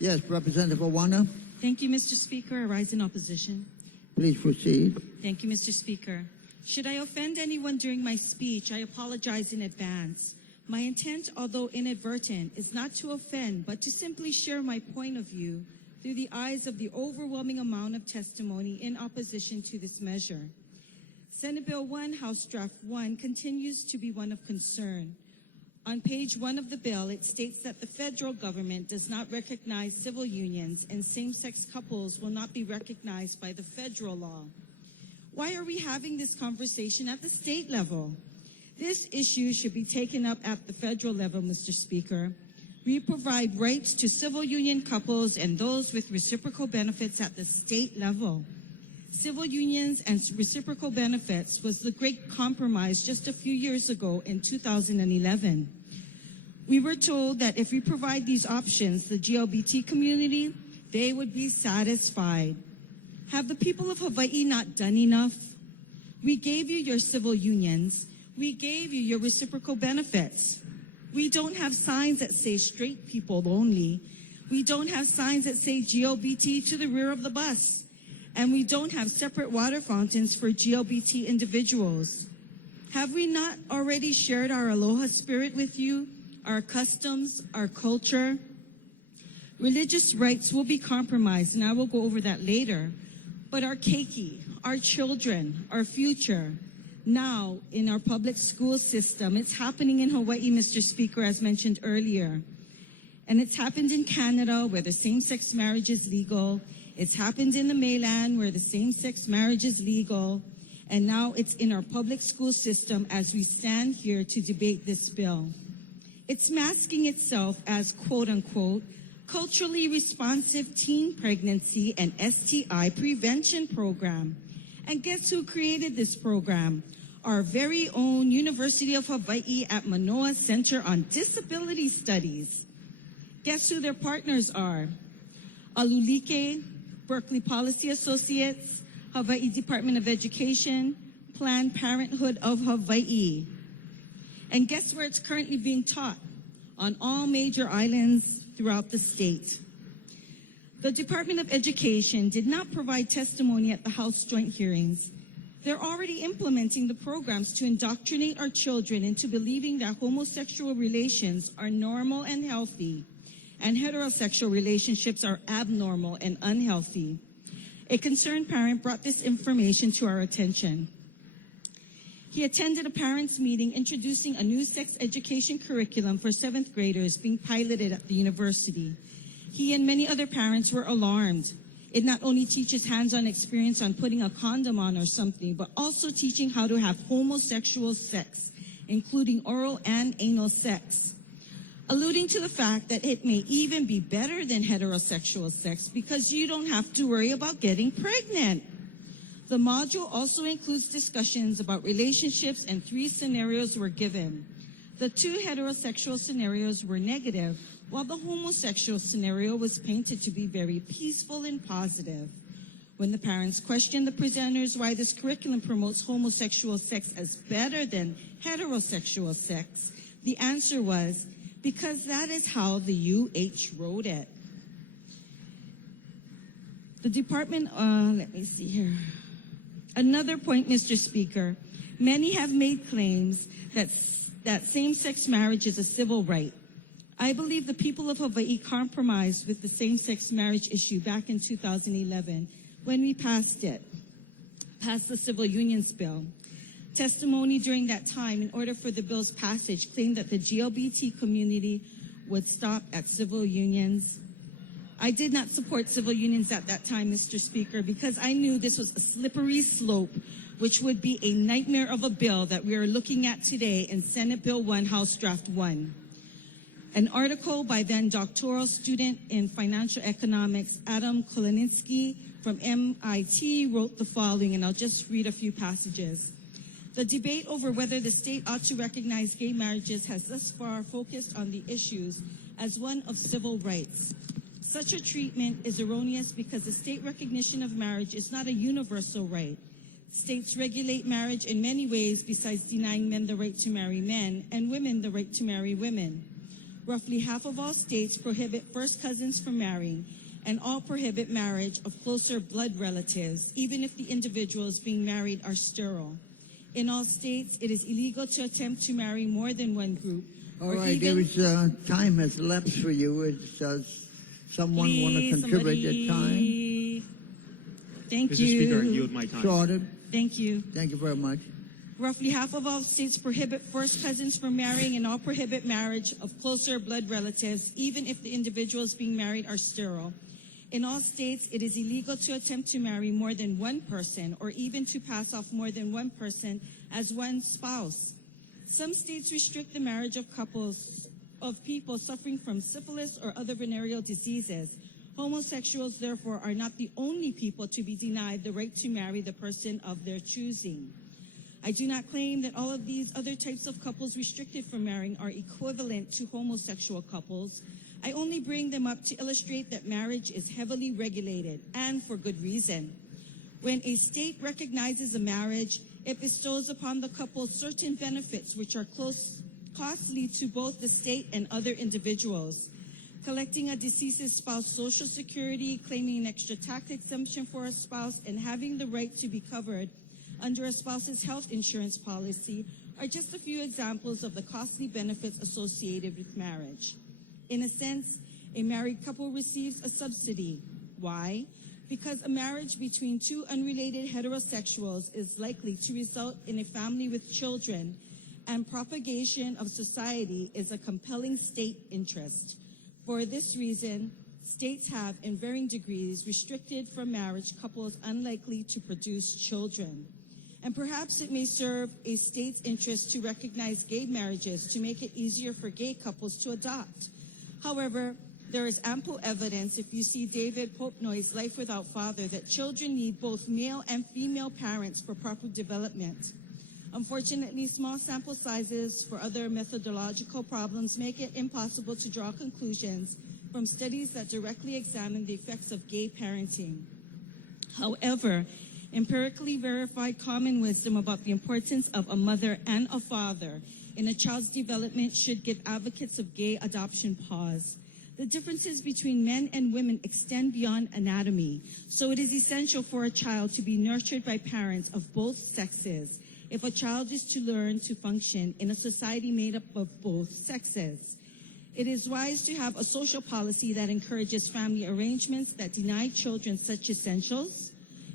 Yes, Representative Awana. Thank you, Mr. Speaker. I rise in opposition. Please proceed. Thank you, Mr. Speaker. Should I offend anyone during my speech, I apologize in advance. My intent, although inadvertent, is not to offend, but to simply share my point of view through the eyes of the overwhelming amount of testimony in opposition to this measure. Senate Bill 1, House Draft 1, continues to be one of concern. On page 1 of the bill, it states that the federal government does not recognize civil unions and same-sex couples will not be recognized by the federal law. Why are we having this conversation at the state level? This issue should be taken up at the federal level, Mr. Speaker. We provide rights to civil union couples and those with reciprocal benefits at the state level. Civil unions and reciprocal benefits was the great compromise just a few years ago in 2011. We were told that if we provide these options, the GLBT community, they would be satisfied. Have the people of Hawaii not done enough? We gave you your civil unions. We gave you your reciprocal benefits. We don't have signs that say straight people only. We don't have signs that say GLBT to the rear of the bus. And we don't have separate water fountains for GLBT individuals. Have we not already shared our aloha spirit with you, our customs, our culture? Religious rights will be compromised, and I will go over that later. But our keiki, our children, our future, now in our public school system, it's happening in Hawaii, Mr. Speaker, as mentioned earlier. And it's happened in Canada, where the same-sex marriage is legal. It's happened in the mainland, where the same-sex marriage is legal. And now it's in our public school system as we stand here to debate this bill. It's masking itself as, quote-unquote, culturally responsive teen pregnancy and STI prevention program. And guess who created this program? Our very own University of Hawaii at Manoa Center on Disability Studies. Guess who their partners are? Alulike, Berkeley Policy Associates, Hawaii Department of Education, Planned Parenthood of Hawaii. And guess where it's currently being taught? On all major islands throughout the state. The Department of Education did not provide testimony at the House joint hearings. They're already implementing the programs to indoctrinate our children into believing that homosexual relations are normal and healthy, and heterosexual relationships are abnormal and unhealthy. A concerned parent brought this information to our attention. He attended a parents' meeting introducing a new sex education curriculum for 7th graders being piloted at the university. He and many other parents were alarmed. It not only teaches hands-on experience on putting a condom on or something, but also teaching how to have homosexual sex, including oral and anal sex, alluding to the fact that it may even be better than heterosexual sex because you don't have to worry about getting pregnant. The module also includes discussions about relationships, and 3 scenarios were given. The 2 heterosexual scenarios were negative, while the homosexual scenario was painted to be very peaceful and positive. When the parents questioned the presenters why this curriculum promotes homosexual sex as better than heterosexual sex, the answer was, because that is how the UH wrote it. The department, let me see here. Another point, Mr. Speaker, many have made claims that same-sex marriage is a civil right. I believe the people of Hawaii compromised with the same-sex marriage issue back in 2011 when we passed the Civil Unions Bill. Testimony during that time, in order for the bill's passage, claimed that the GLBT community would stop at civil unions. I did not support civil unions at that time, Mr. Speaker, because I knew this was a slippery slope, which would be a nightmare of a bill that we are looking at today in Senate Bill 1, House Draft 1. An article by then doctoral student in financial economics, Adam Kolininsky from MIT, wrote the following, and I'll just read a few passages. The debate over whether the state ought to recognize gay marriages has thus far focused on the issues as one of civil rights. Such a treatment is erroneous because the state recognition of marriage is not a universal right. States regulate marriage in many ways besides denying men the right to marry men and women the right to marry women. Roughly half of all states prohibit first cousins from marrying, and all prohibit marriage of closer blood relatives, even if the individuals being married are sterile. In all states, it is illegal to attempt to marry more than one group. All right, there is time has elapsed for you. Does someone want to contribute their time? Thank Mr. you. Speaker, I yield my time. Sorted. Thank you. Thank you very much. Roughly half of all states prohibit first cousins from marrying, and all prohibit marriage of closer blood relatives, even if the individuals being married are sterile. In all states, it is illegal to attempt to marry more than one person, or even to pass off more than one person as one spouse. Some states restrict the marriage of couples of people suffering from syphilis or other venereal diseases. Homosexuals, therefore, are not the only people to be denied the right to marry the person of their choosing. I do not claim that all of these other types of couples restricted from marrying are equivalent to homosexual couples. I only bring them up to illustrate that marriage is heavily regulated, and for good reason. When a state recognizes a marriage, it bestows upon the couple certain benefits which are costly to both the state and other individuals. Collecting a deceased spouse Social Security, claiming an extra tax exemption for a spouse, and having the right to be covered under a spouse's health insurance policy are just a few examples of the costly benefits associated with marriage. In a sense, a married couple receives a subsidy. Why? Because a marriage between two unrelated heterosexuals is likely to result in a family with children, and propagation of society is a compelling state interest. For this reason, states have, in varying degrees, restricted from marriage couples unlikely to produce children. And perhaps it may serve a state's interest to recognize gay marriages to make it easier for gay couples to adopt. However, there is ample evidence, if you see David Popenoy's Life Without Father, that children need both male and female parents for proper development. Unfortunately, small sample sizes for other methodological problems make it impossible to draw conclusions from studies that directly examine the effects of gay parenting. However, empirically verified common wisdom about the importance of a mother and a father in a child's development should give advocates of gay adoption pause. The differences between men and women extend beyond anatomy, so it is essential for a child to be nurtured by parents of both sexes if a child is to learn to function in a society made up of both sexes. It is wise to have a social policy that encourages family arrangements that deny children such essentials.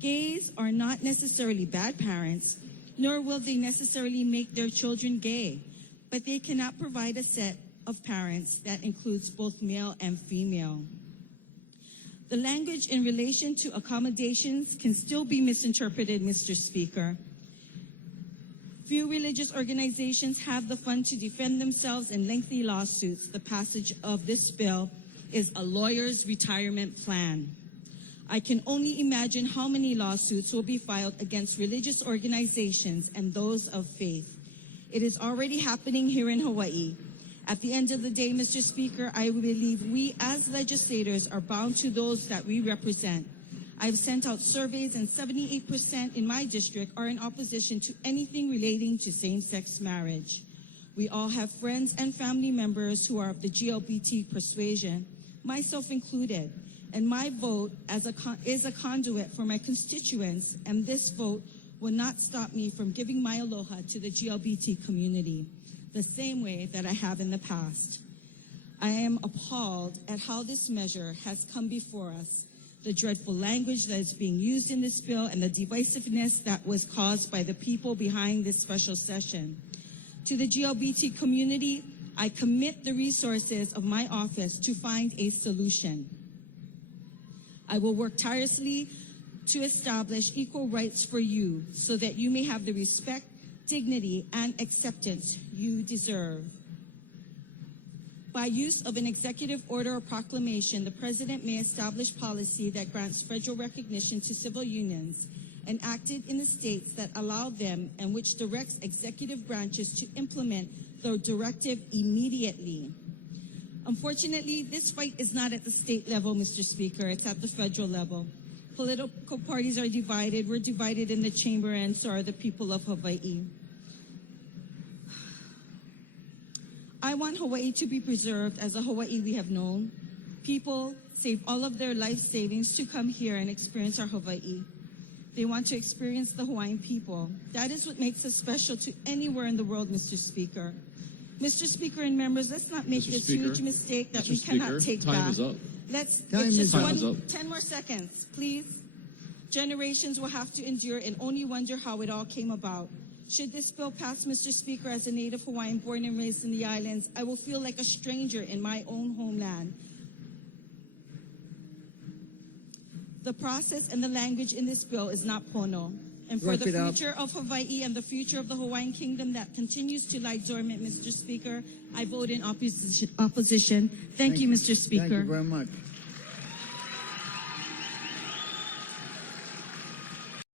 Gays are not necessarily bad parents, nor will they necessarily make their children gay, but they cannot provide a set of parents that includes both male and female. The language in relation to accommodations can still be misinterpreted, Mr. Speaker. Few religious organizations have the fund to defend themselves in lengthy lawsuits. The passage of this bill is a lawyer's retirement plan. I can only imagine how many lawsuits will be filed against religious organizations and those of faith. It is already happening here in Hawaii. At the end of the day, Mr. Speaker, I believe we as legislators are bound to those that we represent. I've sent out surveys, and 78% in my district are in opposition to anything relating to same-sex marriage. We all have friends and family members who are of the GLBT persuasion, myself included, and my vote is a conduit for my constituents, and this vote will not stop me from giving my aloha to the GLBT community, the same way that I have in the past. I am appalled at how this measure has come before us, the dreadful language that is being used in this bill, and the divisiveness that was caused by the people behind this special session. To the GLBT community, I commit the resources of my office to find a solution. I will work tirelessly to establish equal rights for you so that you may have the respect, dignity, and acceptance you deserve. By use of an executive order or proclamation, the President may establish policy that grants federal recognition to civil unions enacted in the states that allow them, and which directs executive branches to implement the directive immediately. Unfortunately, this fight is not at the state level, Mr. Speaker. It's at the federal level. Political parties are divided. We're divided in the chamber, and so are the people of Hawaii. I want Hawaii to be preserved as a Hawaii we have known. People save all of their life savings to come here and experience our Hawaii. They want to experience the Hawaiian people. That is what makes us special to anywhere in the world, Mr. Speaker. Mr. Speaker and members, let's not make this huge mistake that we cannot take back. Time is up. Time is up. 10 more seconds, please. Generations will have to endure and only wonder how it all came about. Should this bill pass, Mr. Speaker, as a native Hawaiian born and raised in the islands, I will feel like a stranger in my own homeland. The process and the language in this bill is not pono. And for the future of Hawaii and the future of the Hawaiian Kingdom that continues to lie dormant, Mr. Speaker, I vote in opposition. Thank you, Mr. Speaker. Thank you very much.